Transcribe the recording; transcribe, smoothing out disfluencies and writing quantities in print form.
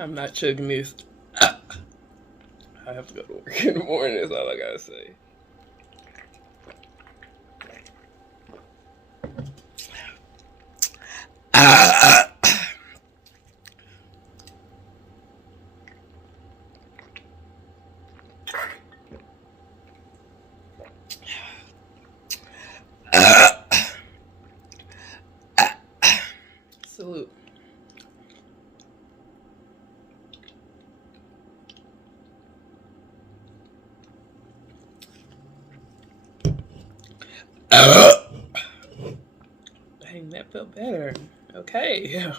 I'm not chugging this. I have to go to work in the morning. That's all I gotta say. Salute. Dang, that felt better. Okay.